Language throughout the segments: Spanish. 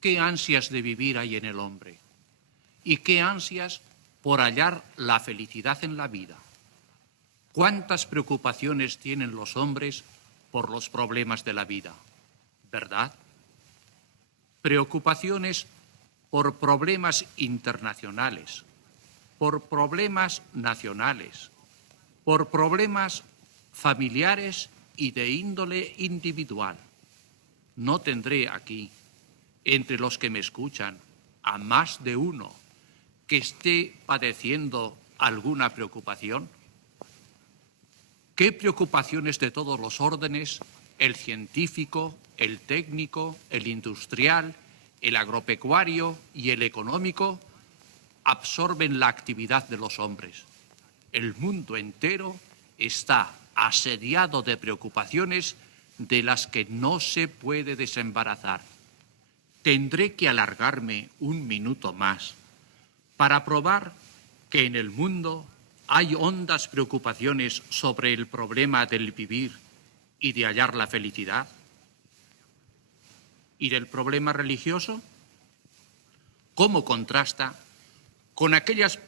qué ansias de vivir hay en el hombre y qué ansias por hallar la felicidad en la vida. ¿Cuántas preocupaciones tienen los hombres por los problemas de la vida? ¿Verdad? Preocupaciones por problemas internacionales, por problemas nacionales, por problemas familiares y de índole individual. No tendré aquí, entre los que me escuchan, a más de uno que esté padeciendo alguna preocupación. ¿Qué preocupaciones de todos los órdenes, el científico, el técnico, el industrial, el agropecuario y el económico, absorben la actividad de los hombres? El mundo entero está asediado de preocupaciones de las que no se puede desembarazar. Tendré que alargarme un minuto más para probar que en el mundo hay hondas preocupaciones sobre el problema del vivir y de hallar la felicidad. ¿Y del problema religioso? ¿Cómo contrasta con aquellas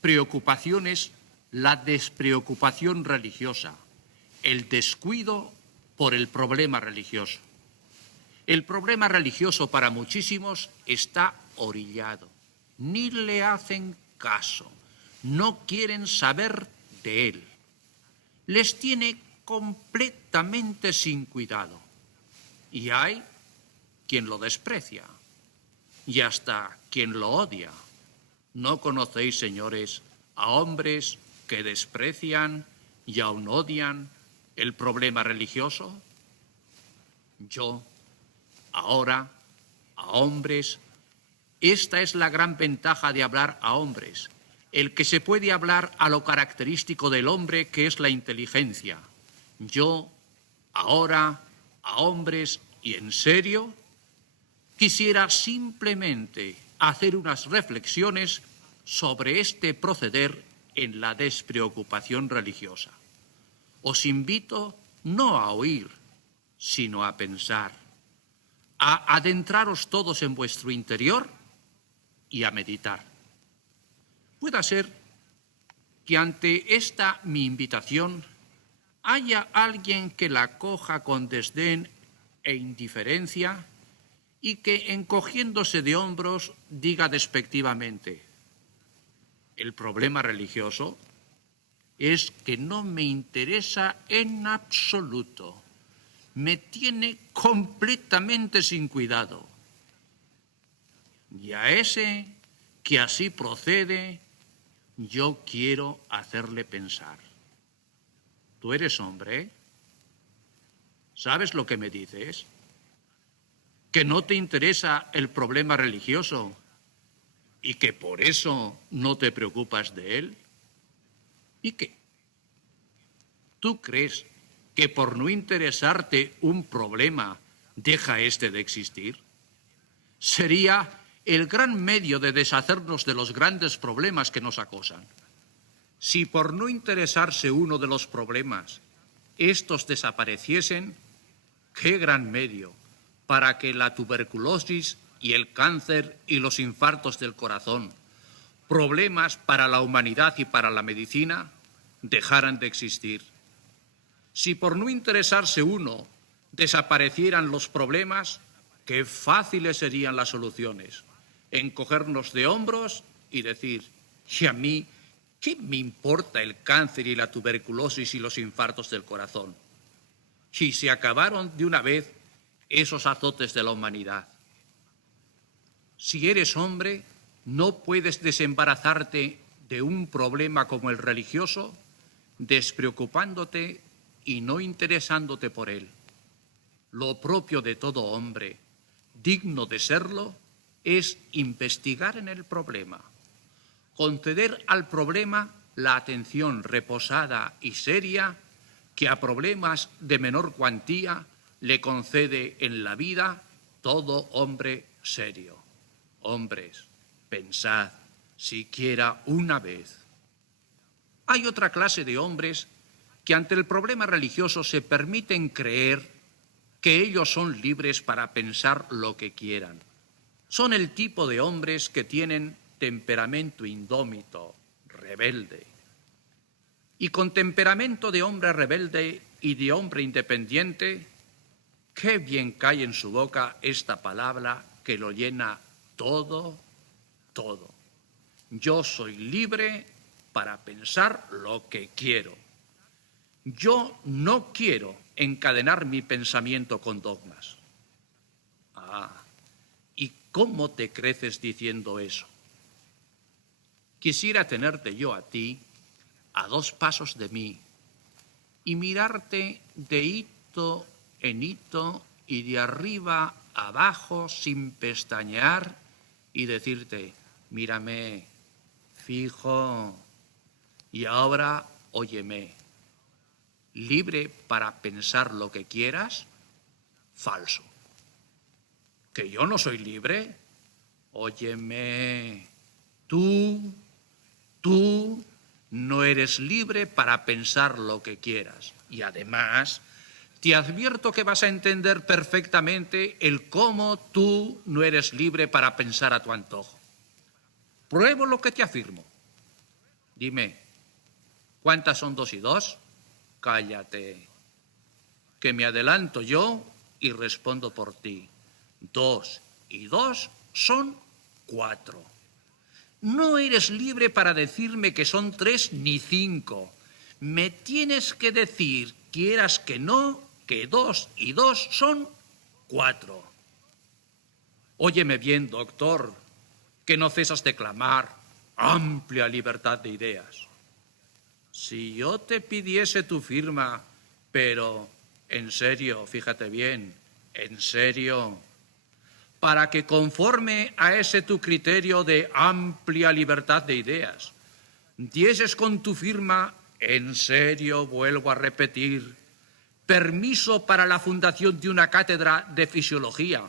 preocupaciones la despreocupación religiosa, el descuido por el problema religioso? El problema religioso para muchísimos está orillado, ni le hacen caso, no quieren saber de él. Les tiene completamente sin cuidado. Y hay quien lo desprecia y hasta quien lo odia. ¿No conocéis, señores, a hombres que desprecian y aún odian el problema religioso? Yo, ahora, a hombres, esta es la gran ventaja de hablar a hombres, el que se puede hablar a lo característico del hombre, que es la inteligencia. Yo, ahora, a hombres y en serio, quisiera simplemente hacer unas reflexiones sobre este proceder en la despreocupación religiosa. Os invito no a oír, sino a pensar, a adentraros todos en vuestro interior y a meditar. Pueda ser que ante esta mi invitación haya alguien que la coja con desdén e indiferencia y que, encogiéndose de hombros, diga despectivamente: el problema religioso es que no me interesa en absoluto, me tiene completamente sin cuidado. Y a ese que así procede, yo quiero hacerle pensar: tú eres hombre, ¿sabes lo que me dices? ¿Que no te interesa el problema religioso y que por eso no te preocupas de él? ¿Y qué? ¿Tú crees que por no interesarte un problema deja este de existir? Sería el gran medio de deshacernos de los grandes problemas que nos acosan. Si por no interesarse uno de los problemas estos desapareciesen, qué gran medio para que la tuberculosis y el cáncer y los infartos del corazón, problemas para la humanidad y para la medicina, dejaran de existir. Si por no interesarse uno desaparecieran los problemas, qué fáciles serían las soluciones. Encogernos de hombros y decir: ¿y a mí qué me importa el cáncer y la tuberculosis y los infartos del corazón? Y se acabaron de una vez esos azotes de la humanidad. Si eres hombre, no puedes desembarazarte de un problema como el religioso despreocupándote y no interesándote por él. Lo propio de todo hombre, digno de serlo, es investigar en el problema, conceder al problema la atención reposada y seria que a problemas de menor cuantía le concede en la vida todo hombre serio. Hombres, pensad siquiera una vez. Hay otra clase de hombres que ante el problema religioso se permiten creer que ellos son libres para pensar lo que quieran. Son el tipo de hombres que tienen temperamento indómito, rebelde. Y con temperamento de hombre rebelde y de hombre independiente, qué bien cae en su boca esta palabra que lo llena todo, todo. Yo soy libre para pensar lo que quiero. Yo no quiero encadenar mi pensamiento con dogmas. ¿Y cómo te creces diciendo eso? Quisiera tenerte yo a ti a 2 pasos de mí y mirarte de hito en hito y de arriba abajo sin pestañear y decirte, mírame, fijo, y ahora óyeme, libre para pensar lo que quieras, falso. ¿Que yo no soy libre? Óyeme, tú no eres libre para pensar lo que quieras. Y además, te advierto que vas a entender perfectamente el cómo tú no eres libre para pensar a tu antojo. Pruebo lo que te afirmo. Dime, ¿cuántas son 2 y 2? Cállate, que me adelanto yo y respondo por ti. 2 y 2 son 4. No eres libre para decirme que son 3 ni 5. Me tienes que decir, quieras que no, que 2 y 2 son 4. Óyeme bien, doctor, que no cesas de clamar amplia libertad de ideas. Si yo te pidiese tu firma, pero en serio, fíjate bien, en serio, para que conforme a ese tu criterio de amplia libertad de ideas, dieses con tu firma, en serio, vuelvo a repetir, permiso para la fundación de una cátedra de fisiología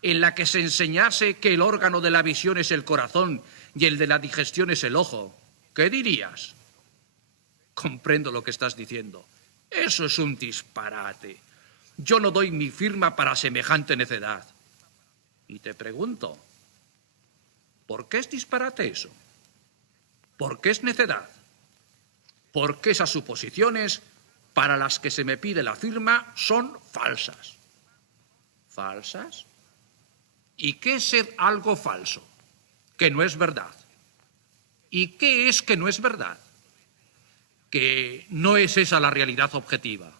en la que se enseñase que el órgano de la visión es el corazón y el de la digestión es el ojo, ¿qué dirías? Comprendo lo que estás diciendo. Eso es un disparate. Yo no doy mi firma para semejante necedad. Y te pregunto, ¿por qué es disparate eso? ¿Por qué es necedad? ¿Por qué esas suposiciones para las que se me pide la firma son falsas? ¿Falsas? ¿Y qué es ser algo falso? Que no es verdad. ¿Y qué es que no es verdad? Que no es esa la realidad objetiva.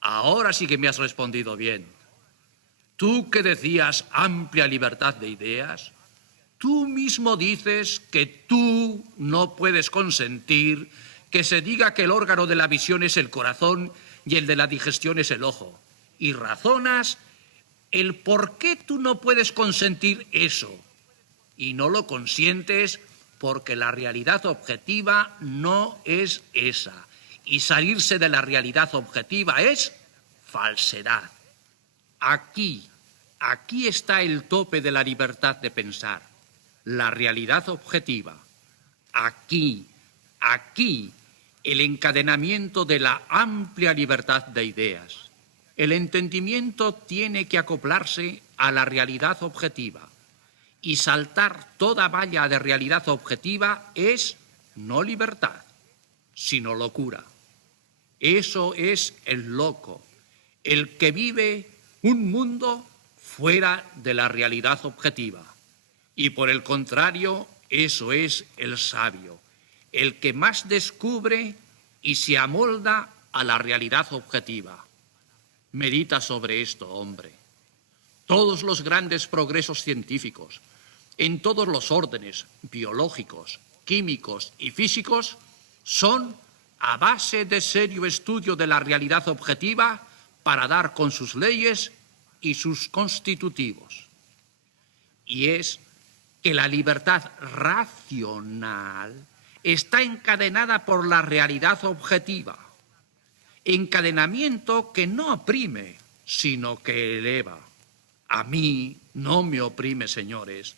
Ahora sí que me has respondido bien. Tú que decías amplia libertad de ideas, tú mismo dices que tú no puedes consentir que se diga que el órgano de la visión es el corazón y el de la digestión es el ojo. Y razonas el por qué tú no puedes consentir eso. Y no lo consientes porque la realidad objetiva no es esa. Y salirse de la realidad objetiva es falsedad. Aquí está el tope de la libertad de pensar. La realidad objetiva. Aquí, el encadenamiento de la amplia libertad de ideas. El entendimiento tiene que acoplarse a la realidad objetiva. Y saltar toda valla de realidad objetiva es no libertad, sino locura. Eso es el loco, el que vive un mundo fuera de la realidad objetiva. Y por el contrario, eso es el sabio, el que más descubre y se amolda a la realidad objetiva. Medita sobre esto, hombre. Todos los grandes progresos científicos, en todos los órdenes biológicos, químicos y físicos, son a base de serio estudio de la realidad objetiva para dar con sus leyes y sus constitutivos. Y es que la libertad racional está encadenada por la realidad objetiva. Encadenamiento que no oprime, sino que eleva. A mí no me oprime, señores,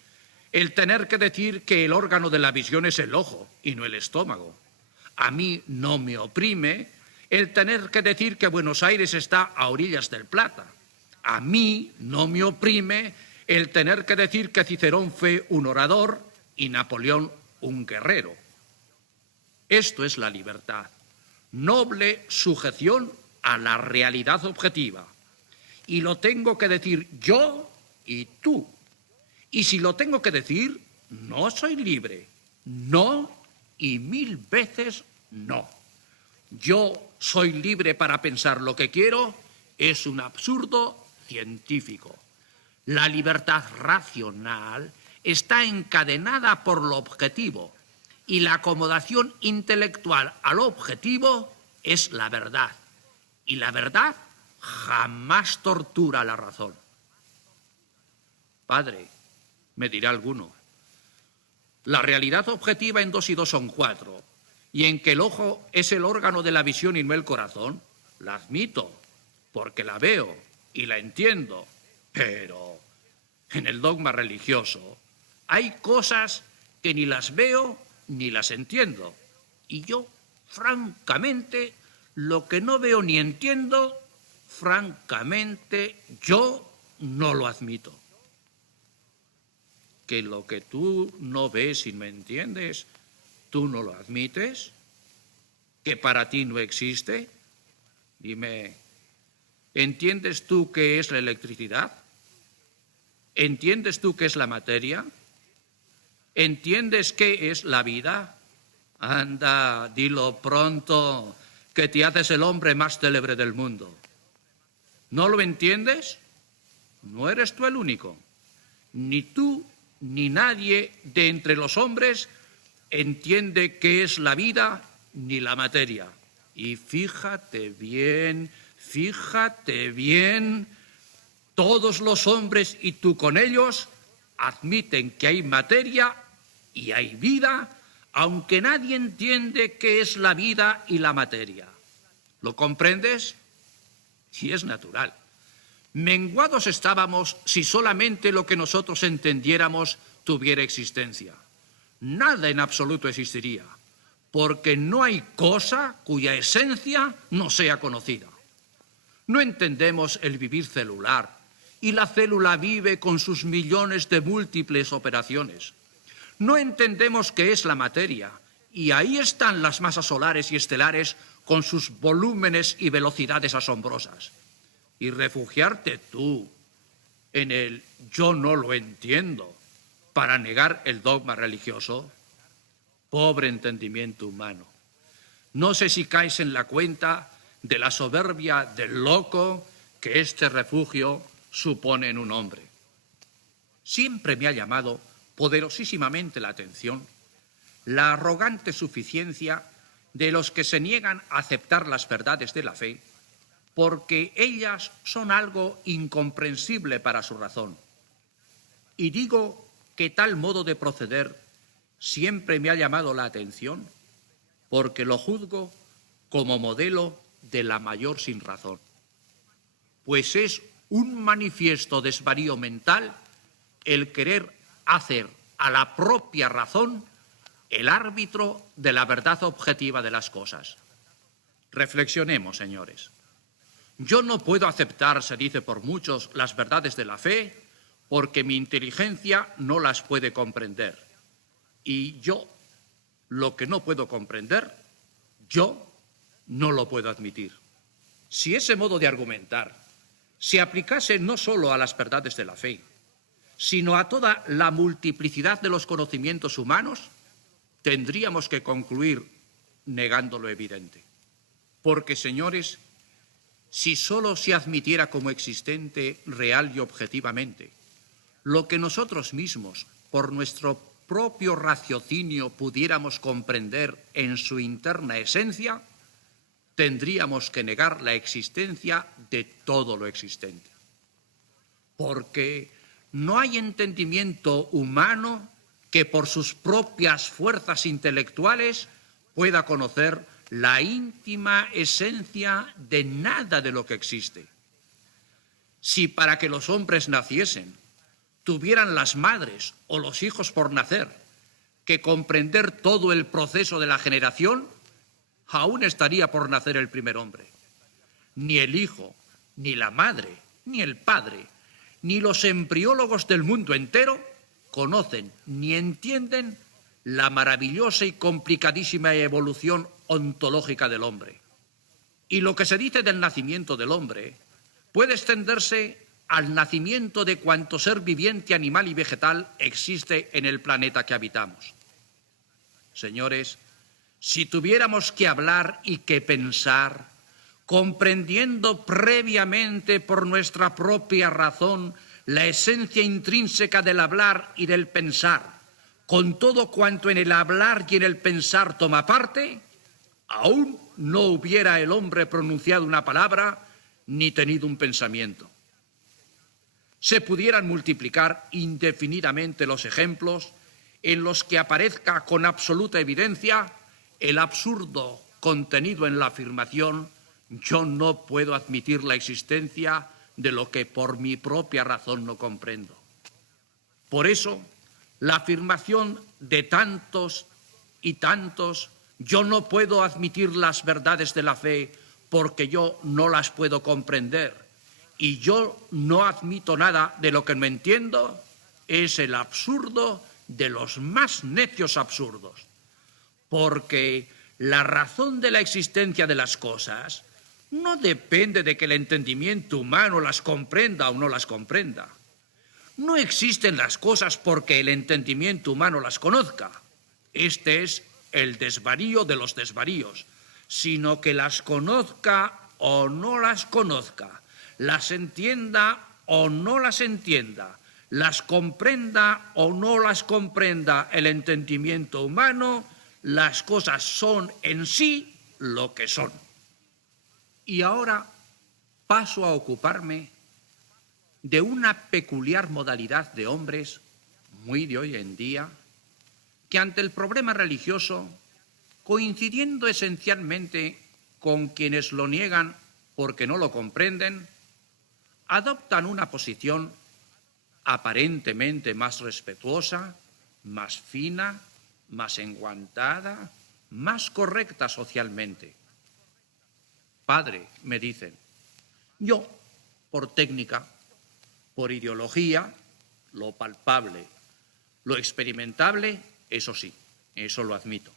el tener que decir que el órgano de la visión es el ojo y no el estómago. A mí no me oprime el tener que decir que Buenos Aires está a orillas del Plata. A mí no me oprime el tener que decir que Cicerón fue un orador y Napoleón un guerrero. Esto es la libertad, noble sujeción a la realidad objetiva. Y lo tengo que decir yo y tú. Y si lo tengo que decir, no soy libre. No y 1000 veces no. Yo soy libre para pensar lo que quiero es un absurdo científico. La libertad racional está encadenada por lo objetivo y la acomodación intelectual al objetivo es la verdad. Y la verdad jamás tortura la razón. Padre, me dirá alguno, la realidad objetiva en 2 y 2 son 4, y en que el ojo es el órgano de la visión y no el corazón, la admito, porque la veo y la entiendo, pero en el dogma religioso hay cosas que ni las veo ni las entiendo, y yo, francamente, lo que no veo ni entiendo, francamente, yo no lo admito. Que lo que tú no ves y no entiendes, tú no lo admites, que para ti no existe. Dime, ¿entiendes tú qué es la electricidad? ¿Entiendes tú qué es la materia? ¿Entiendes qué es la vida? Anda, dilo pronto, que te haces el hombre más célebre del mundo. ¿No lo entiendes? No eres tú el único. Ni tú ni nadie de entre los hombres entiende qué es la vida ni la materia. Y fíjate bien, todos los hombres y tú con ellos admiten que hay materia y hay vida, aunque nadie entiende qué es la vida y la materia. ¿Lo comprendes? Y es natural. Menguados estábamos si solamente lo que nosotros entendiéramos tuviera existencia. Nada en absoluto existiría, porque no hay cosa cuya esencia no sea conocida. No entendemos el vivir celular, y la célula vive con sus millones de múltiples operaciones. No entendemos qué es la materia, y ahí están las masas solares y estelares con sus volúmenes y velocidades asombrosas. Y refugiarte tú en el yo no lo entiendo para negar el dogma religioso, pobre entendimiento humano. No sé si caes en la cuenta de la soberbia del loco que este refugio supone en un hombre. Siempre me ha llamado poderosísimamente la atención la arrogante suficiencia de los que se niegan a aceptar las verdades de la fe porque ellas son algo incomprensible para su razón. Y digo que tal modo de proceder siempre me ha llamado la atención porque lo juzgo como modelo de la mayor sinrazón. Pues es un manifiesto desvarío mental el querer hacer a la propia razón el árbitro de la verdad objetiva de las cosas. Reflexionemos, señores. Yo no puedo aceptar, se dice por muchos, las verdades de la fe porque mi inteligencia no las puede comprender. Y yo, lo que no puedo comprender, yo no lo puedo admitir. Si ese modo de argumentar se aplicase no solo a las verdades de la fe, sino a toda la multiplicidad de los conocimientos humanos, tendríamos que concluir negando lo evidente. Porque, señores, si solo se admitiera como existente real y objetivamente lo que nosotros mismos, por nuestro propio raciocinio, pudiéramos comprender en su interna esencia, tendríamos que negar la existencia de todo lo existente. Porque no hay entendimiento humano que por sus propias fuerzas intelectuales pueda conocer la íntima esencia de nada de lo que existe. Si para que los hombres naciesen tuvieran las madres o los hijos por nacer que comprender todo el proceso de la generación, aún estaría por nacer el primer hombre. Ni el hijo ni la madre ni el Padre, ni los embriólogos del mundo entero conocen ni entienden la maravillosa y complicadísima evolución ontológica del hombre. Y lo que se dice del nacimiento del hombre puede extenderse al nacimiento de cuanto ser viviente, animal y vegetal existe en el planeta que habitamos. Señores, si tuviéramos que hablar y que pensar, comprendiendo previamente por nuestra propia razón la esencia intrínseca del hablar y del pensar, con todo cuanto en el hablar y en el pensar toma parte, aún no hubiera el hombre pronunciado una palabra ni tenido un pensamiento. Se pudieran multiplicar indefinidamente los ejemplos en los que aparezca con absoluta evidencia el absurdo contenido en la afirmación: yo no puedo admitir la existencia de lo que por mi propia razón no comprendo. Por eso, la afirmación de tantos y tantos: yo no puedo admitir las verdades de la fe porque yo no las puedo comprender y yo no admito nada de lo que no entiendo, es el absurdo de los más necios absurdos. Porque la razón de la existencia de las cosas no depende de que el entendimiento humano las comprenda o no las comprenda. No existen las cosas porque el entendimiento humano las conozca. Este es el desvarío de los desvaríos, sino que las conozca o no las conozca, las entienda o no las entienda, las comprenda o no las comprenda el entendimiento humano, las cosas son en sí lo que son. Y ahora paso a ocuparme de una peculiar modalidad de hombres, muy de hoy en día, que ante el problema religioso, coincidiendo esencialmente con quienes lo niegan porque no lo comprenden, adoptan una posición aparentemente más respetuosa, más fina, más enguantada, más correcta socialmente. Padre, me dicen, yo, por técnica, por ideología, lo palpable, lo experimentable, eso sí, eso lo admito.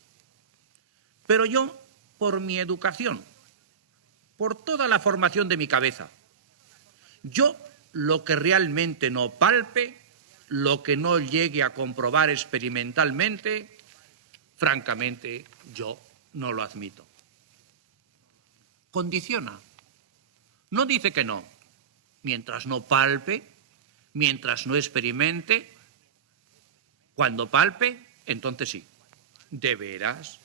Pero yo, por mi educación, por toda la formación de mi cabeza, yo lo que realmente no palpe, lo que no llegue a comprobar experimentalmente, francamente, yo no lo admito. Condiciona. No dice que no. Mientras no palpe, mientras no experimente, cuando palpe, entonces sí. ¿De veras?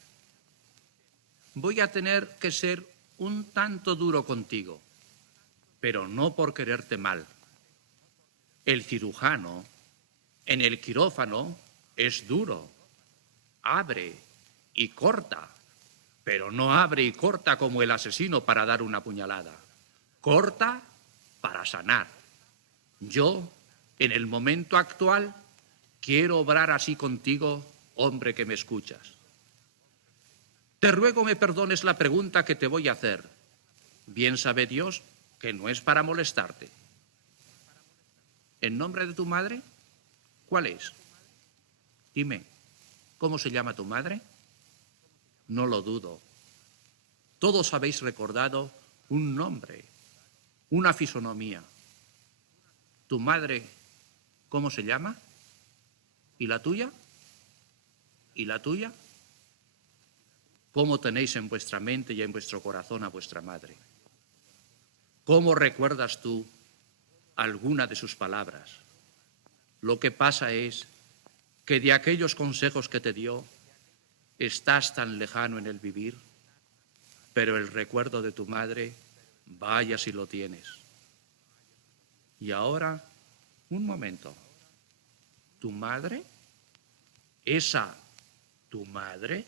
Voy a tener que ser un tanto duro contigo, pero no por quererte mal. El cirujano en el quirófano es duro, abre y corta, pero no abre y corta como el asesino para dar una puñalada. Corta para sanar. Yo, en el momento actual, quiero obrar así contigo, hombre que me escuchas. Te ruego me perdones la pregunta que te voy a hacer. Bien sabe Dios que no es para molestarte. ¿En nombre de tu madre? ¿Cuál es? Dime, ¿cómo se llama tu madre? No lo dudo. Todos habéis recordado un nombre, una fisonomía. ¿Tu madre cómo se llama? ¿Y la tuya? ¿Y la tuya? ¿Cómo tenéis en vuestra mente y en vuestro corazón a vuestra madre? ¿Cómo recuerdas tú alguna de sus palabras? Lo que pasa es que de aquellos consejos que te dio, estás tan lejano en el vivir, pero el recuerdo de tu madre, vaya si lo tienes. Y ahora, un momento. ¿Tu madre? ¿Esa tu madre?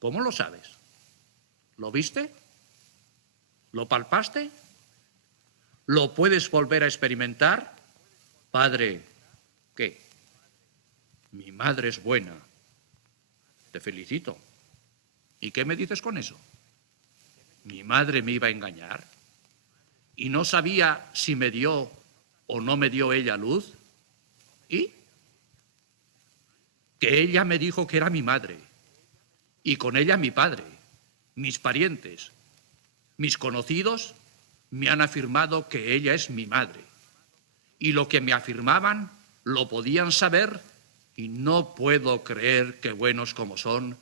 ¿Cómo lo sabes? ¿Lo viste? ¿Lo palpaste? ¿Lo puedes volver a experimentar? Padre, ¿qué? Mi madre es buena. Te felicito. ¿Y qué me dices con eso? ¿Mi madre me iba a engañar? y no sabía si me dio o no me dio ella luz. ¿Y? Que ella me dijo que era mi madre, y con ella mi padre, mis parientes, mis conocidos me han afirmado que ella es mi madre, y lo que me afirmaban lo podían saber, y no puedo creer que buenos como son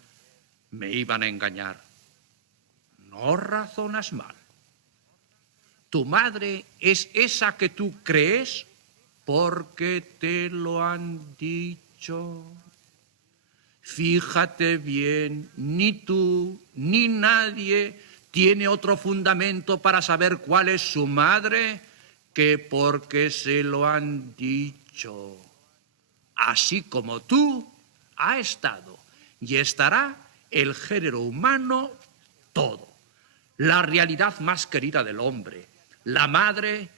me iban a engañar. No razonas mal. Tu madre es esa que tú crees porque te lo han dicho. Fíjate bien, ni tú ni nadie tiene otro fundamento para saber cuál es su madre que porque se lo han dicho. Así como tú, ha estado y estará el género humano todo. La realidad más querida del hombre, la madre,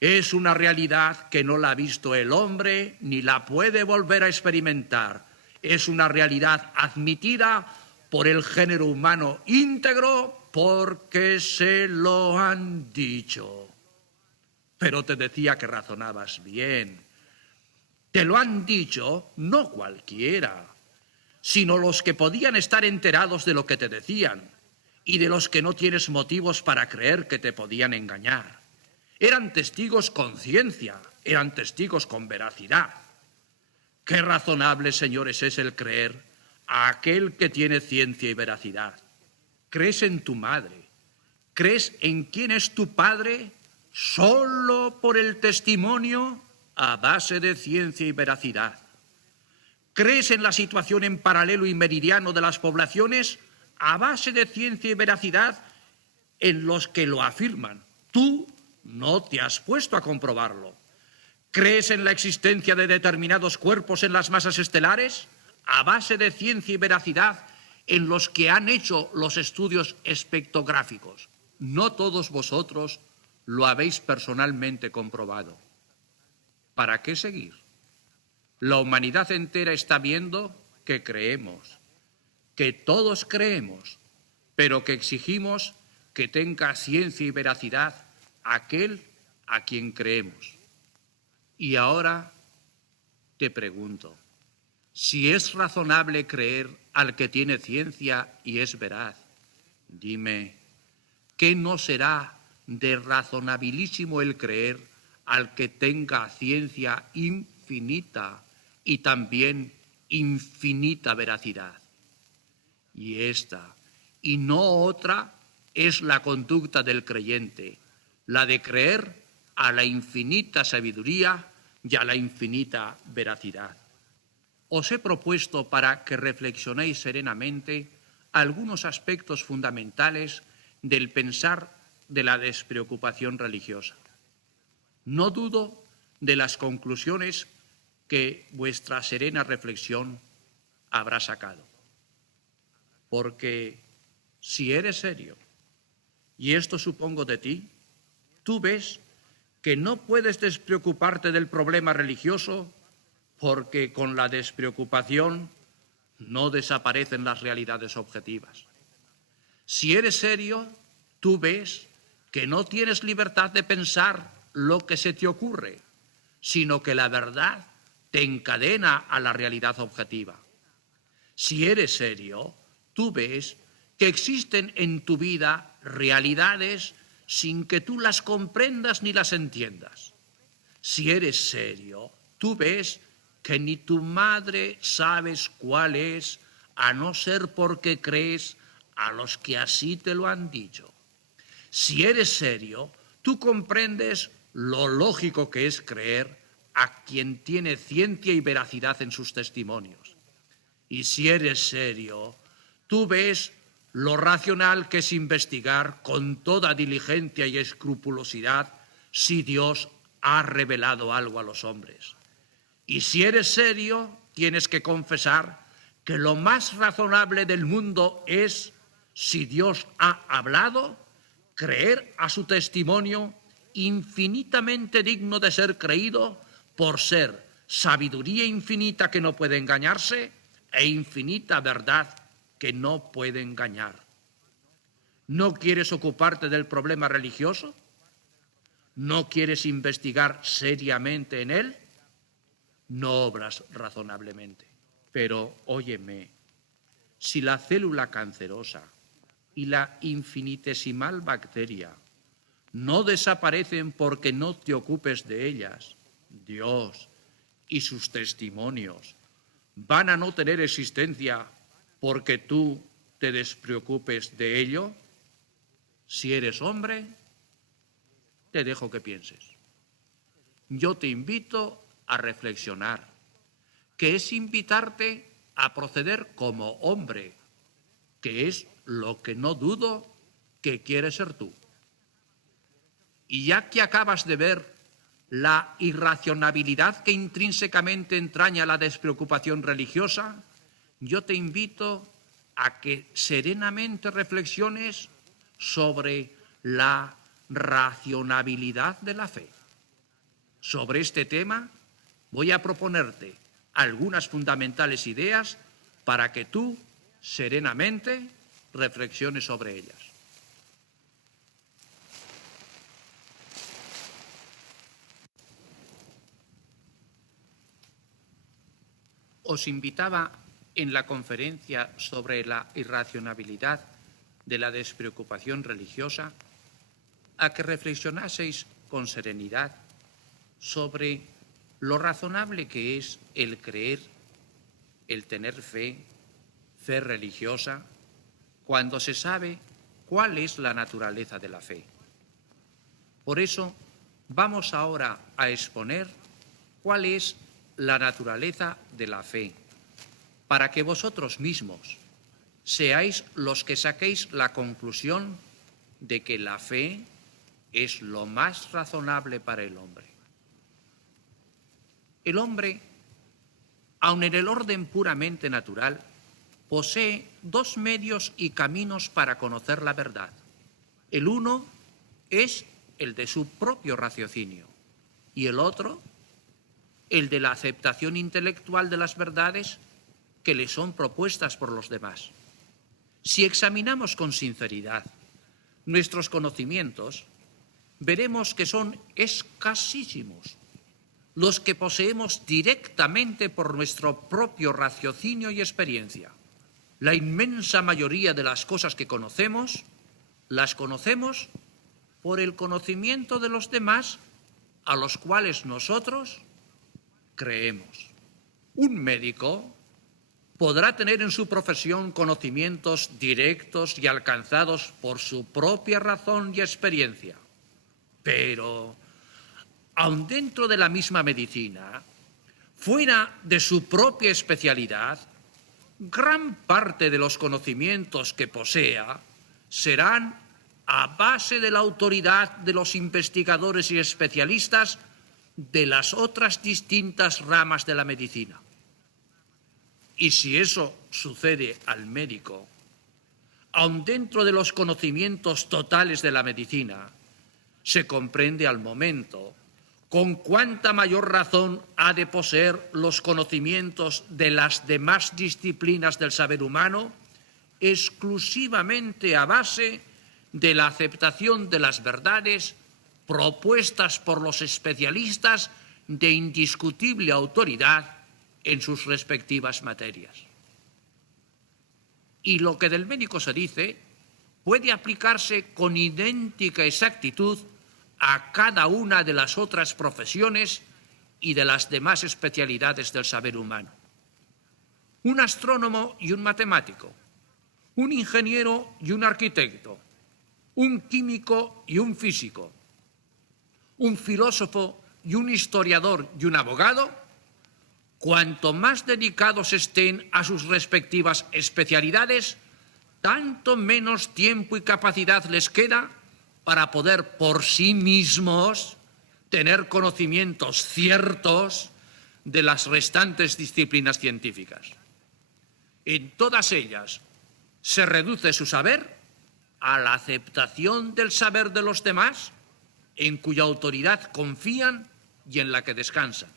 es una realidad que no la ha visto el hombre ni la puede volver a experimentar. Es una realidad admitida por el género humano íntegro porque se lo han dicho. Pero te decía que razonabas bien. Te lo han dicho no cualquiera, sino los que podían estar enterados de lo que te decían y de los que no tienes motivos para creer que te podían engañar. Eran testigos con ciencia, eran testigos con veracidad. Qué razonable, señores, es el creer a aquel que tiene ciencia y veracidad. ¿Crees en tu madre? ¿Crees en quién es tu padre solo por el testimonio a base de ciencia y veracidad? ¿Crees en la situación en paralelo y meridiano de las poblaciones a base de ciencia y veracidad en los que lo afirman? Tú no te has puesto a comprobarlo. ¿Crees en la existencia de determinados cuerpos en las masas estelares a base de ciencia y veracidad en los que han hecho los estudios espectrográficos? No todos vosotros lo habéis personalmente comprobado. ¿Para qué seguir? La humanidad entera está viendo que creemos, que todos creemos, pero que exigimos que tenga ciencia y veracidad aquel a quien creemos. Y ahora te pregunto, si es razonable creer al que tiene ciencia y es veraz, dime, ¿qué no será de razonabilísimo el creer al que tenga ciencia infinita y también infinita veracidad? Y esta, y no otra, es la conducta del creyente, la de creer a la infinita sabiduría y a la infinita veracidad. Os he propuesto, para que reflexionéis serenamente, algunos aspectos fundamentales del pensar de la despreocupación religiosa. No dudo de las conclusiones que vuestra serena reflexión habrá sacado. Porque si eres serio, y esto supongo de ti, tú ves que no puedes despreocuparte del problema religioso porque con la despreocupación no desaparecen las realidades objetivas. Si eres serio, tú ves que no tienes libertad de pensar lo que se te ocurre, sino que la verdad te encadena a la realidad objetiva. Si eres serio, tú ves que existen en tu vida realidades sin que tú las comprendas ni las entiendas. Si eres serio, tú ves que ni tu madre sabes cuál es, a no ser porque crees a los que así te lo han dicho. Si eres serio, tú comprendes lo lógico que es creer a quien tiene ciencia y veracidad en sus testimonios. Y si eres serio, tú ves lo racional que es investigar con toda diligencia y escrupulosidad si Dios ha revelado algo a los hombres. Y si eres serio, tienes que confesar que lo más razonable del mundo es, si Dios ha hablado, creer a su testimonio infinitamente digno de ser creído por ser sabiduría infinita que no puede engañarse e infinita verdad que no puede engañar. ¿No quieres ocuparte del problema religioso? ¿No quieres investigar seriamente en él? No obras razonablemente. Pero, óyeme, si la célula cancerosa y la infinitesimal bacteria no desaparecen porque no te ocupes de ellas, Dios y sus testimonios van a no tener existencia porque tú te despreocupes de ello. Si eres hombre, te dejo que pienses. Yo te invito a reflexionar, que es invitarte a proceder como hombre, que es lo que no dudo que quieres ser tú. Y ya que acabas de ver la irracionalidad que intrínsecamente entraña la despreocupación religiosa, yo te invito a que serenamente reflexiones sobre la racionalidad de la fe. Sobre este tema voy a proponerte algunas fundamentales ideas para que tú serenamente reflexiones sobre ellas. Os invitaba en la conferencia sobre la irracionalidad de la despreocupación religiosa a que reflexionaseis con serenidad sobre lo razonable que es el creer, el tener fe religiosa, cuando se sabe cuál es la naturaleza de la fe. Por eso vamos ahora a exponer cuál es la naturaleza de la fe, para que vosotros mismos seáis los que saquéis la conclusión de que la fe es lo más razonable para el hombre. El hombre, aun en el orden puramente natural, posee dos medios y caminos para conocer la verdad. El uno es el de su propio raciocinio y el otro, el de la aceptación intelectual de las verdades que le son propuestas por los demás. Si examinamos con sinceridad nuestros conocimientos, veremos que son escasísimos los que poseemos directamente por nuestro propio raciocinio y experiencia. La inmensa mayoría de las cosas que conocemos, las conocemos por el conocimiento de los demás a los cuales nosotros creemos. Un médico podrá tener en su profesión conocimientos directos y alcanzados por su propia razón y experiencia, pero aun dentro de la misma medicina, fuera de su propia especialidad, gran parte de los conocimientos que posea serán a base de la autoridad de los investigadores y especialistas de las otras distintas ramas de la medicina. Y si eso sucede al médico, aun dentro de los conocimientos totales de la medicina, se comprende al momento con cuánta mayor razón ha de poseer los conocimientos de las demás disciplinas del saber humano, exclusivamente a base de la aceptación de las verdades propuestas por los especialistas de indiscutible autoridad en sus respectivas materias. Y lo que del médico se dice puede aplicarse con idéntica exactitud a cada una de las otras profesiones y de las demás especialidades del saber humano. Un astrónomo y un matemático, un ingeniero y un arquitecto, un químico y un físico, un filósofo y un historiador y un abogado, cuanto más dedicados estén a sus respectivas especialidades, tanto menos tiempo y capacidad les queda para poder por sí mismos tener conocimientos ciertos de las restantes disciplinas científicas. En todas ellas se reduce su saber a la aceptación del saber de los demás, en cuya autoridad confían y en la que descansan.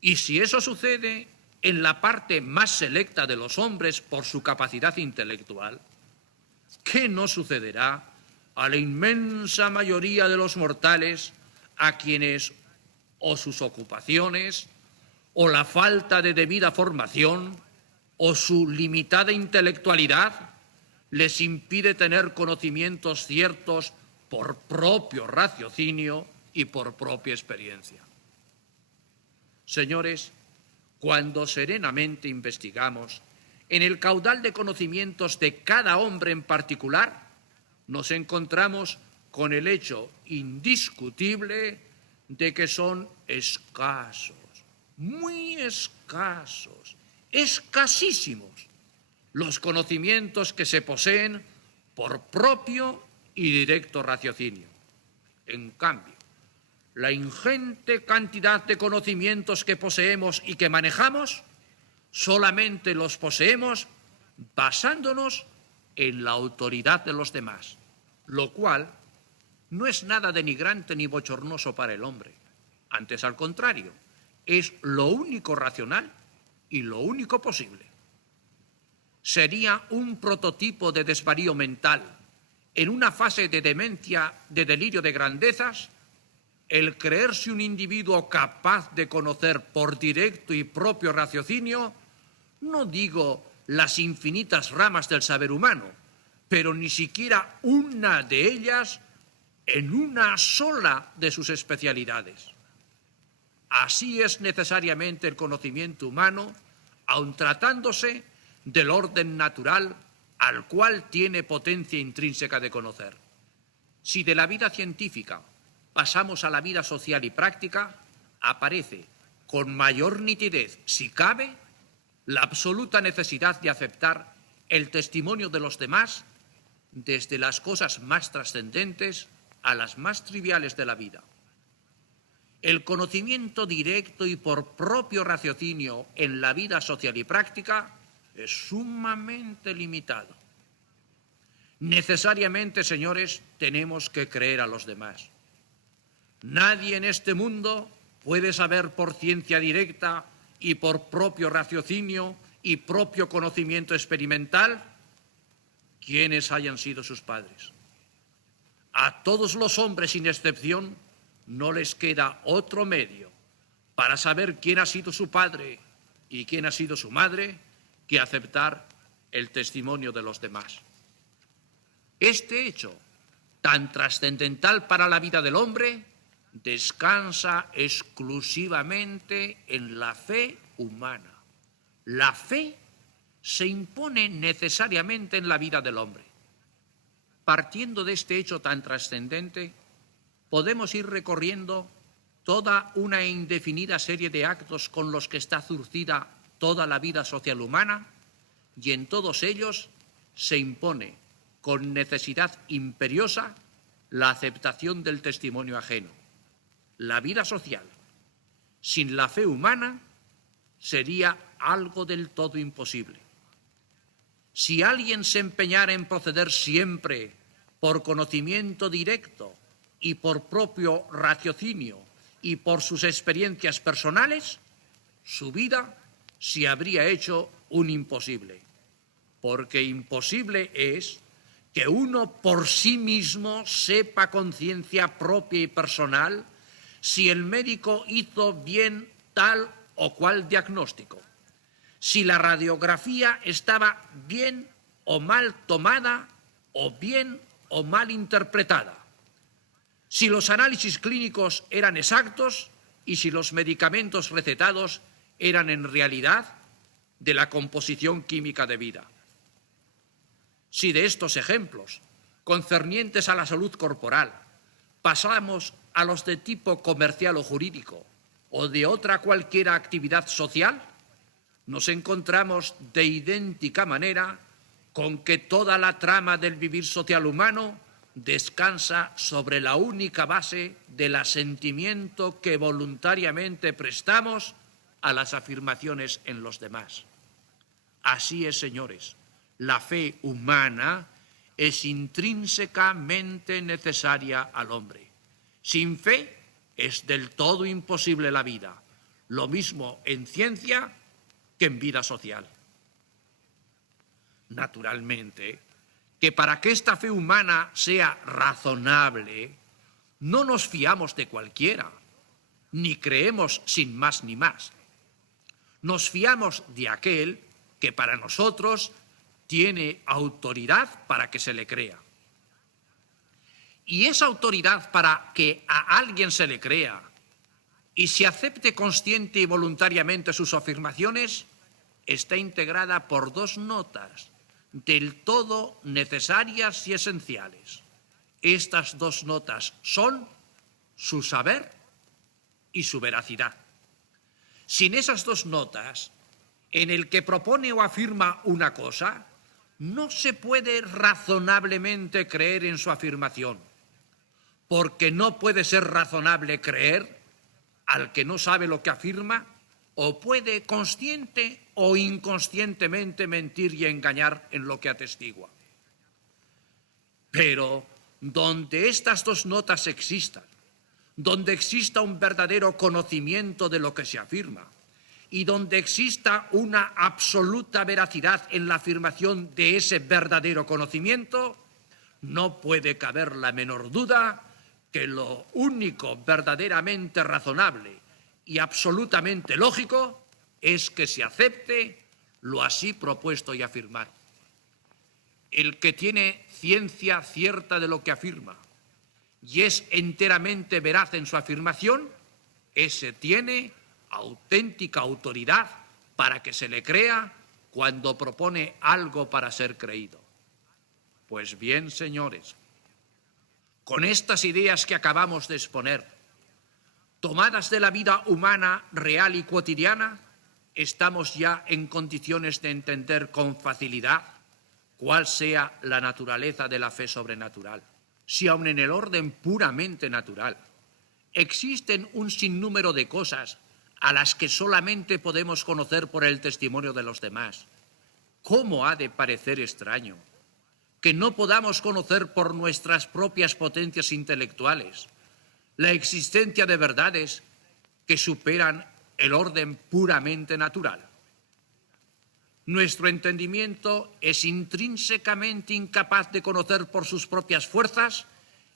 Y si eso sucede en la parte más selecta de los hombres por su capacidad intelectual, ¿qué no sucederá a la inmensa mayoría de los mortales a quienes o sus ocupaciones, o la falta de debida formación, o su limitada intelectualidad les impide tener conocimientos ciertos por propio raciocinio y por propia experiencia. Señores, cuando serenamente investigamos en el caudal de conocimientos de cada hombre en particular, nos encontramos con el hecho indiscutible de que son escasos, muy escasos, escasísimos los conocimientos que se poseen por propio y directo raciocinio. En cambio, la ingente cantidad de conocimientos que poseemos y que manejamos, solamente los poseemos basándonos en la autoridad de los demás, lo cual no es nada denigrante ni bochornoso para el hombre. Antes, al contrario, es lo único racional y lo único posible. Sería un prototipo de desvarío mental en una fase de demencia, de delirio de grandezas, el creerse un individuo capaz de conocer por directo y propio raciocinio, no digo las infinitas ramas del saber humano, pero ni siquiera una de ellas en una sola de sus especialidades. Así es necesariamente el conocimiento humano, aun tratándose del orden natural al cual tiene potencia intrínseca de conocer. Si de la vida científica pasamos a la vida social y práctica, aparece con mayor nitidez, si cabe, la absoluta necesidad de aceptar el testimonio de los demás desde las cosas más trascendentes a las más triviales de la vida. El conocimiento directo y por propio raciocinio en la vida social y práctica es sumamente limitado. Necesariamente, señores, tenemos que creer a los demás. Nadie en este mundo puede saber por ciencia directa y por propio raciocinio y propio conocimiento experimental quiénes hayan sido sus padres. A todos los hombres, sin excepción, no les queda otro medio para saber quién ha sido su padre y quién ha sido su madre que aceptar el testimonio de los demás. Este hecho, tan trascendental para la vida del hombre, descansa exclusivamente en la fe humana. La fe se impone necesariamente en la vida del hombre. Partiendo de este hecho tan trascendente, podemos ir recorriendo toda una indefinida serie de actos con los que está zurcida toda la vida social humana, y en todos ellos se impone con necesidad imperiosa la aceptación del testimonio ajeno. La vida social, sin la fe humana, sería algo del todo imposible. Si alguien se empeñara en proceder siempre por conocimiento directo y por propio raciocinio y por sus experiencias personales, su vida se habría hecho un imposible, porque imposible es que uno por sí mismo sepa con ciencia propia y personal si el médico hizo bien tal o cual diagnóstico, si la radiografía estaba bien o mal tomada o bien o mal interpretada, si los análisis clínicos eran exactos y si los medicamentos recetados eran en realidad de la composición química debida. Si de estos ejemplos, concernientes a la salud corporal, pasamos a los de tipo comercial o jurídico o de otra cualquiera actividad social, nos encontramos de idéntica manera con que toda la trama del vivir social humano descansa sobre la única base del asentimiento que voluntariamente prestamos a las afirmaciones en los demás. Así es, señores, la fe humana es intrínsecamente necesaria al hombre. Sin fe es del todo imposible la vida, lo mismo en ciencia que en vida social. Naturalmente, que para que esta fe humana sea razonable, No nos fiamos de cualquiera, ni creemos sin más ni más. Nos fiamos de aquel que para nosotros tiene autoridad para que se le crea. Y esa autoridad para que a alguien se le crea y se acepte consciente y voluntariamente sus afirmaciones está integrada por dos notas del todo necesarias y esenciales. Estas dos notas son su saber y su veracidad. Sin esas dos notas, en el que propone o afirma una cosa, no se puede razonablemente creer en su afirmación, porque no puede ser razonable creer al que no sabe lo que afirma, o puede consciente o inconscientemente mentir y engañar en lo que atestigua. Pero donde estas dos notas existan, donde exista un verdadero conocimiento de lo que se afirma y donde exista una absoluta veracidad en la afirmación de ese verdadero conocimiento, no puede caber la menor duda que lo único verdaderamente razonable y absolutamente lógico es que se acepte lo así propuesto y afirmado. El que tiene ciencia cierta de lo que afirma y es enteramente veraz en su afirmación, ese tiene auténtica autoridad para que se le crea cuando propone algo para ser creído. Pues bien, señores, con estas ideas que acabamos de exponer, tomadas de la vida humana real y cotidiana, estamos ya en condiciones de entender con facilidad cuál sea la naturaleza de la fe sobrenatural. Si aun en el orden puramente natural existen un sinnúmero de cosas a las que solamente podemos conocer por el testimonio de los demás, ¿cómo ha de parecer extraño que no podamos conocer por nuestras propias potencias intelectuales la existencia de verdades que superan el orden puramente natural? Nuestro entendimiento es intrínsecamente incapaz de conocer por sus propias fuerzas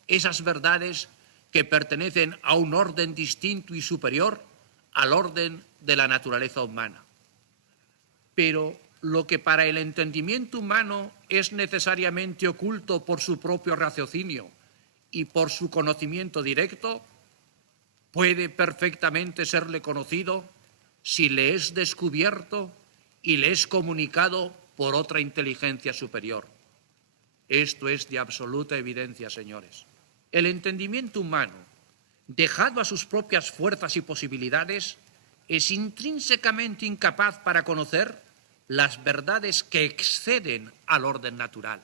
esas verdades que pertenecen a un orden distinto y superior al orden de la naturaleza humana. Pero lo que para el entendimiento humano es necesariamente oculto por su propio raciocinio y por su conocimiento directo, puede perfectamente serle conocido si le es descubierto y le es comunicado por otra inteligencia superior. Esto es de absoluta evidencia, señores. El entendimiento humano, dejado a sus propias fuerzas y posibilidades, es intrínsecamente incapaz para conocer las verdades que exceden al orden natural.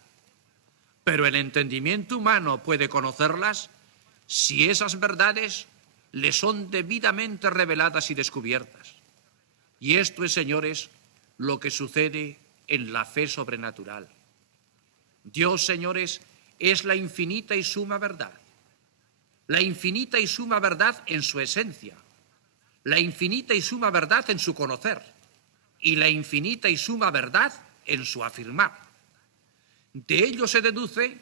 Pero el entendimiento humano puede conocerlas si esas verdades le son debidamente reveladas y descubiertas. Y esto es, señores, lo que sucede en la fe sobrenatural. Dios, señores, es la infinita y suma verdad. La infinita y suma verdad en su esencia. La infinita y suma verdad en su conocer. Y la infinita y suma verdad en su afirmar. De ello se deduce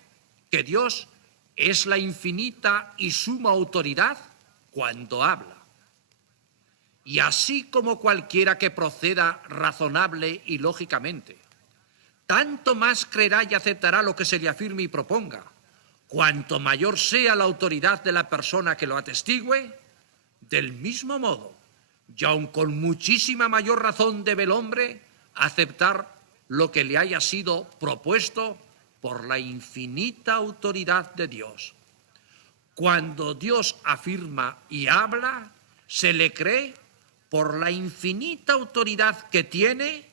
que Dios es la infinita y suma autoridad cuando habla. Y así como cualquiera que proceda razonable y lógicamente, tanto más creerá y aceptará lo que se le afirme y proponga, cuanto mayor sea la autoridad de la persona que lo atestigüe, del mismo modo, y aun con muchísima mayor razón debe el hombre aceptar lo que le haya sido propuesto por la infinita autoridad de Dios. Cuando Dios afirma y habla, se le cree por la infinita autoridad que tiene,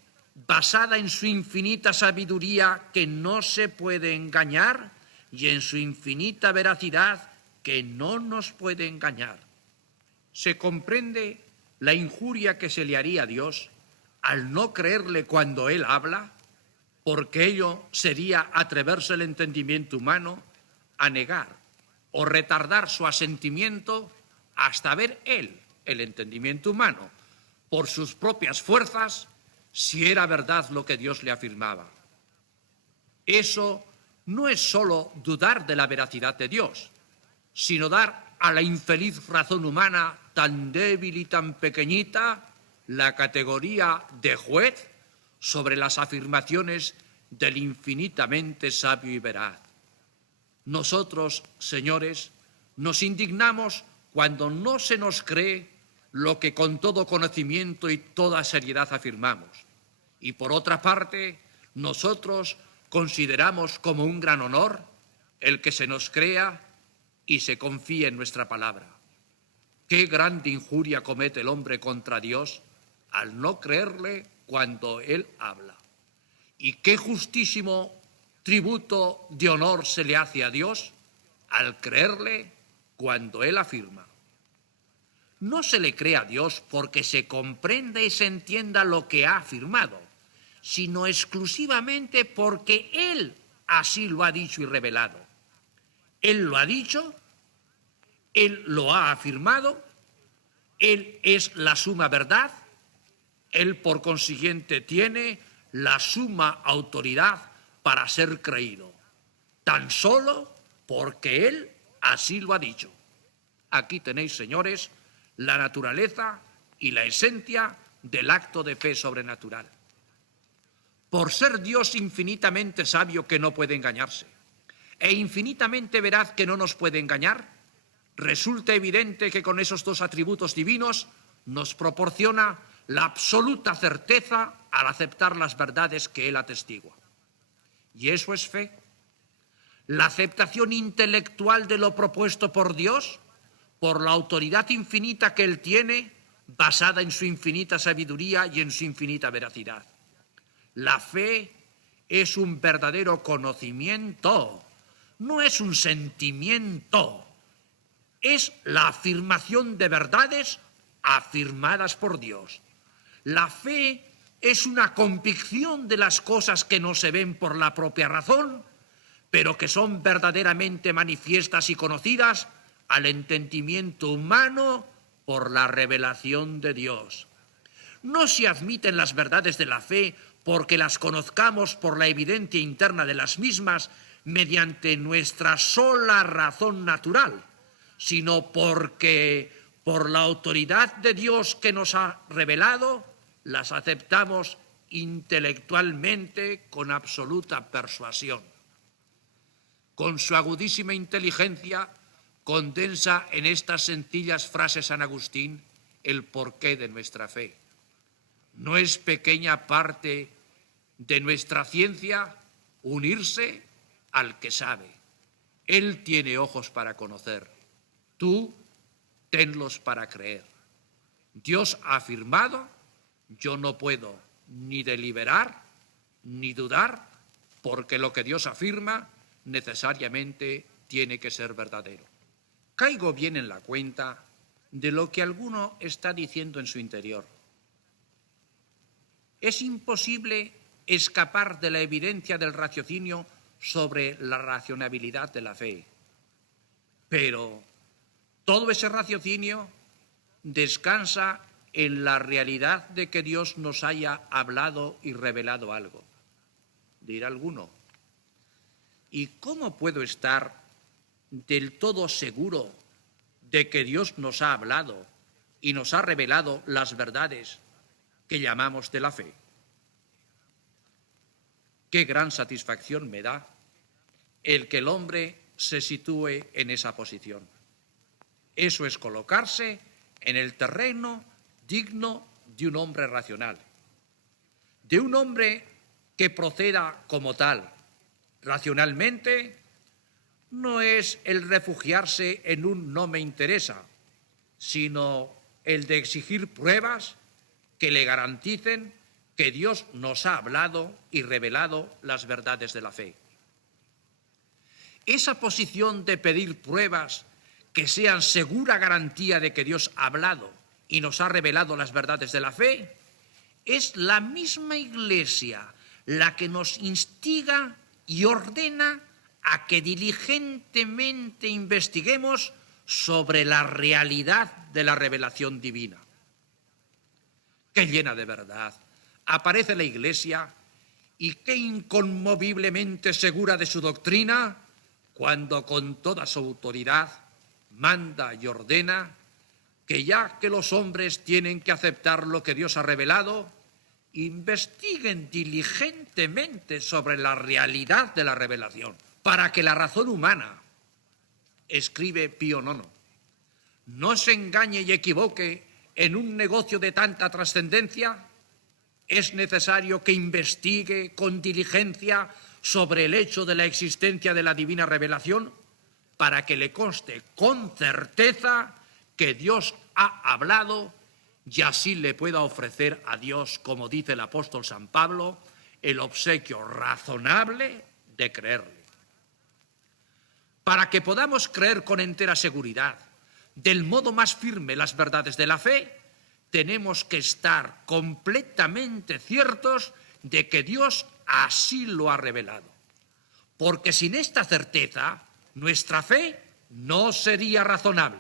basada en su infinita sabiduría que no se puede engañar y en su infinita veracidad que no nos puede engañar. Se comprende la injuria que se le haría a Dios al no creerle cuando Él habla, porque ello sería atreverse el entendimiento humano a negar o retardar su asentimiento hasta ver Él, el entendimiento humano, por sus propias fuerzas, si era verdad lo que Dios le afirmaba. Eso no es solo dudar de la veracidad de Dios, sino dar a la infeliz razón humana tan débil y tan pequeñita la categoría de juez sobre las afirmaciones del infinitamente sabio y veraz. Nosotros, señores, nos indignamos cuando no se nos cree lo que con todo conocimiento y toda seriedad afirmamos. Y por otra parte, nosotros consideramos como un gran honor el que se nos crea y se confíe en nuestra palabra. Qué grande injuria comete el hombre contra Dios al no creerle cuando Él habla. Y qué justísimo tributo de honor se le hace a Dios al creerle cuando Él afirma. No se le cree a Dios porque se comprenda y se entienda lo que ha afirmado, sino exclusivamente porque Él así lo ha dicho y revelado. Él lo ha dicho, Él lo ha afirmado, Él es la suma verdad, Él por consiguiente tiene la suma autoridad para ser creído, tan solo porque Él así lo ha dicho. Aquí tenéis, señores, la naturaleza y la esencia del acto de fe sobrenatural. Por ser Dios infinitamente sabio que no puede engañarse, e infinitamente veraz que no nos puede engañar, resulta evidente que con esos dos atributos divinos nos proporciona la absoluta certeza al aceptar las verdades que Él atestigua. ¿Y eso es fe? La aceptación intelectual de lo propuesto por Dios, por la autoridad infinita que Él tiene, basada en su infinita sabiduría y en su infinita veracidad. La fe es un verdadero conocimiento, no es un sentimiento, es la afirmación de verdades afirmadas por Dios. La fe es una convicción de las cosas que no se ven por la propia razón, pero que son verdaderamente manifiestas y conocidas al entendimiento humano por la revelación de Dios. No se admiten las verdades de la fe porque las conozcamos por la evidencia interna de las mismas mediante nuestra sola razón natural, sino porque por la autoridad de Dios que nos ha revelado, las aceptamos intelectualmente con absoluta persuasión. Con su agudísima inteligencia condensa en estas sencillas frases San Agustín el porqué de nuestra fe. No es pequeña parte de nuestra ciencia unirse al que sabe. Él tiene ojos para conocer. Tú tenlos para creer. Dios ha afirmado, yo no puedo ni deliberar ni dudar, porque lo que Dios afirma necesariamente tiene que ser verdadero. Caigo bien en la cuenta de lo que alguno está diciendo en su interior. Es imposible escapar de la evidencia del raciocinio sobre la racionalidad de la fe. Pero todo ese raciocinio descansa en la realidad de que Dios nos haya hablado y revelado algo. Dirá alguno, ¿y cómo puedo estar del todo seguro de que Dios nos ha hablado y nos ha revelado las verdades que llamamos de la fe? Qué gran satisfacción me da el que el hombre se sitúe en esa posición. Eso es colocarse en el terreno digno de un hombre racional, de un hombre que proceda como tal. Racionalmente no es el refugiarse en un no me interesa, sino el de exigir pruebas que le garanticen que Dios nos ha hablado y revelado las verdades de la fe. Esa posición de pedir pruebas que sean segura garantía de que Dios ha hablado y nos ha revelado las verdades de la fe, es la misma Iglesia la que nos instiga y ordena a que diligentemente investiguemos sobre la realidad de la revelación divina. Qué llena de verdad aparece la Iglesia y qué inconmoviblemente segura de su doctrina cuando con toda su autoridad manda y ordena que ya que los hombres tienen que aceptar lo que Dios ha revelado, investiguen diligentemente sobre la realidad de la revelación, para que la razón humana, escribe Pío IX, no se engañe y equivoque en un negocio de tanta trascendencia. Es necesario que investigue con diligencia sobre el hecho de la existencia de la divina revelación para que le conste con certeza que Dios ha hablado y así le pueda ofrecer a Dios, como dice el apóstol San Pablo, el obsequio razonable de creerle. Para que podamos creer con entera seguridad, del modo más firme, las verdades de la fe, tenemos que estar completamente ciertos de que Dios así lo ha revelado. Porque sin esta certeza, nuestra fe no sería razonable.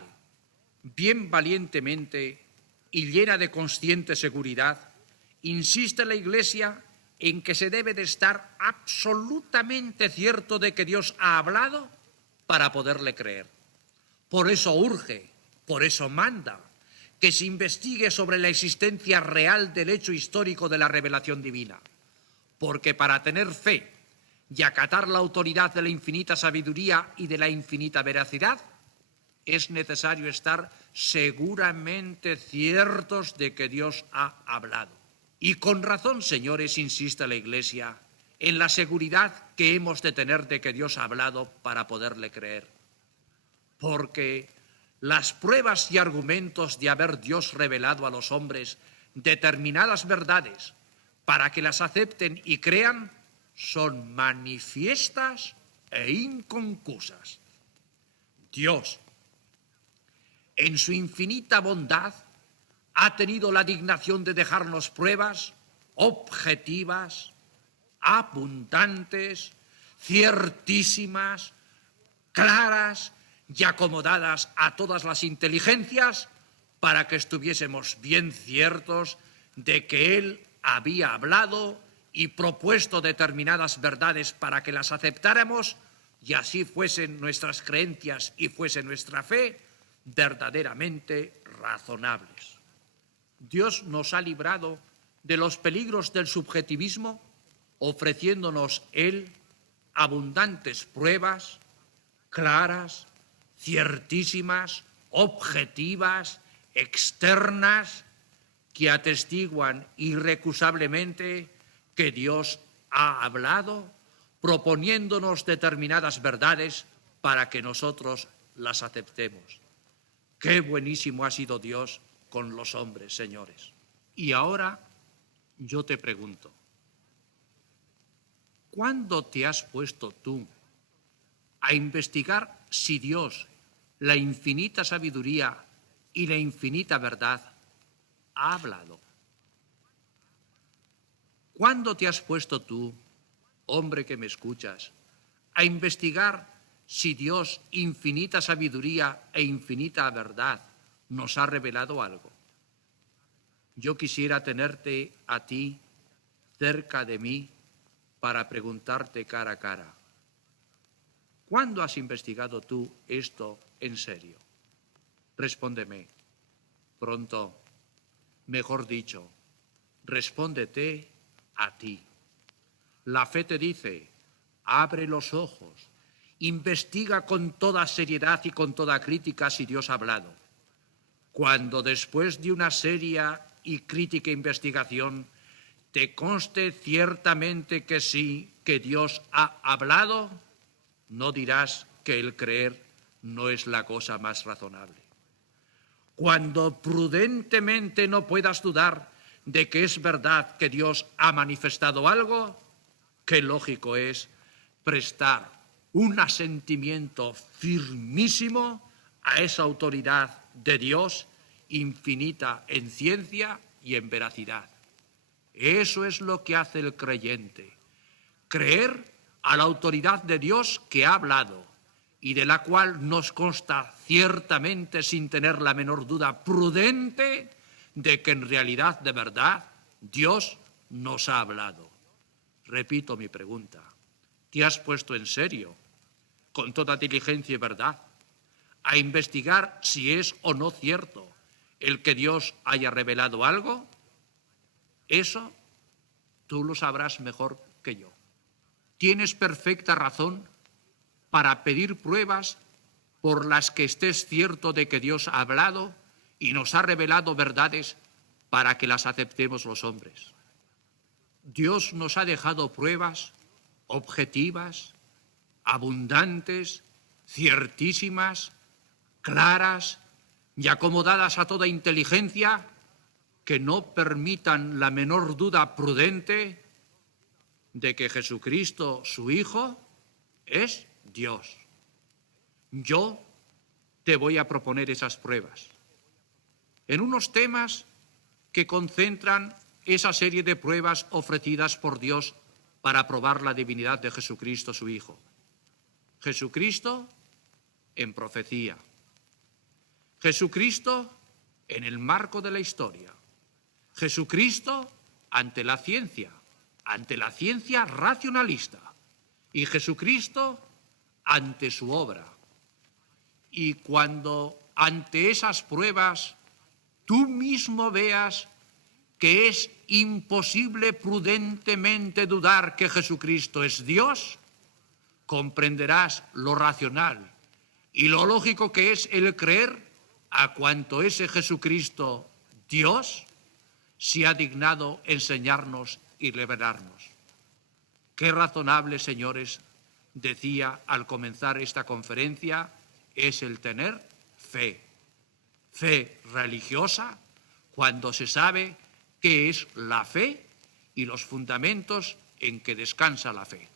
Bien valientemente y llena de consciente seguridad, insiste la Iglesia en que se debe de estar absolutamente cierto de que Dios ha hablado para poderle creer. Por eso urge, por eso manda, que se investigue sobre la existencia real del hecho histórico de la revelación divina. Porque para tener fe y acatar la autoridad de la infinita sabiduría y de la infinita veracidad, es necesario estar seguramente ciertos de que Dios ha hablado. Y con razón, señores, insiste la Iglesia, en la seguridad que hemos de tener de que Dios ha hablado para poderle creer. Porque las pruebas y argumentos de haber Dios revelado a los hombres determinadas verdades para que las acepten y crean son manifiestas e inconcusas. Dios, en su infinita bondad, ha tenido la dignación de dejarnos pruebas objetivas, abundantes, ciertísimas, claras y acomodadas a todas las inteligencias para que estuviésemos bien ciertos de que Él había hablado y propuesto determinadas verdades para que las aceptáramos y así fuesen nuestras creencias y fuese nuestra fe verdaderamente razonables. Dios nos ha librado de los peligros del subjetivismo, ofreciéndonos Él abundantes pruebas claras, ciertísimas, objetivas, externas, que atestiguan irrecusablemente que Dios ha hablado, proponiéndonos determinadas verdades para que nosotros las aceptemos. Qué buenísimo ha sido Dios con los hombres, señores. Y ahora yo te pregunto, ¿cuándo te has puesto tú a investigar si Dios, la infinita sabiduría y la infinita verdad, ha hablado? ¿Cuándo te has puesto tú, hombre que me escuchas, a investigar si Dios, infinita sabiduría e infinita verdad, nos ha revelado algo? Yo quisiera tenerte a ti cerca de mí para preguntarte cara a cara, ¿cuándo has investigado tú esto en serio? Respóndeme pronto. Mejor dicho, respóndete a ti. La fe te dice, abre los ojos, investiga con toda seriedad y con toda crítica si Dios ha hablado. Cuando después de una seria y crítica investigación te conste ciertamente que sí, que Dios ha hablado, no dirás que el creer no es la cosa más razonable. Cuando prudentemente no puedas dudar de que es verdad que Dios ha manifestado algo, qué lógico es prestar un asentimiento firmísimo a esa autoridad de Dios infinita en ciencia y en veracidad. Eso es lo que hace el creyente, creer a la autoridad de Dios que ha hablado y de la cual nos consta ciertamente, sin tener la menor duda prudente, de que en realidad, de verdad, Dios nos ha hablado. Repito mi pregunta, ¿te has puesto en serio, con toda diligencia y verdad, a investigar si es o no cierto el que Dios haya revelado algo, eso tú lo sabrás mejor que yo. Tienes perfecta razón para pedir pruebas por las que estés cierto de que Dios ha hablado y nos ha revelado verdades para que las aceptemos los hombres. Dios nos ha dejado pruebas objetivas, abundantes, ciertísimas, claras y acomodadas a toda inteligencia, que no permitan la menor duda prudente de que Jesucristo, su Hijo, es Dios. Yo te voy a proponer esas pruebas en unos temas que concentran esa serie de pruebas ofrecidas por Dios para probar la divinidad de Jesucristo, su Hijo. Jesucristo en profecía. Jesucristo en el marco de la historia. Jesucristo ante la ciencia racionalista. Y Jesucristo ante su obra. Y cuando ante esas pruebas tú mismo veas que es imposible prudentemente dudar que Jesucristo es Dios, comprenderás lo racional y lo lógico que es el creer a cuanto ese Jesucristo, Dios, se ha dignado enseñarnos y revelarnos. Qué razonable, señores, decía al comenzar esta conferencia, es el tener fe. Fe religiosa cuando se sabe qué es la fe y los fundamentos en que descansa la fe.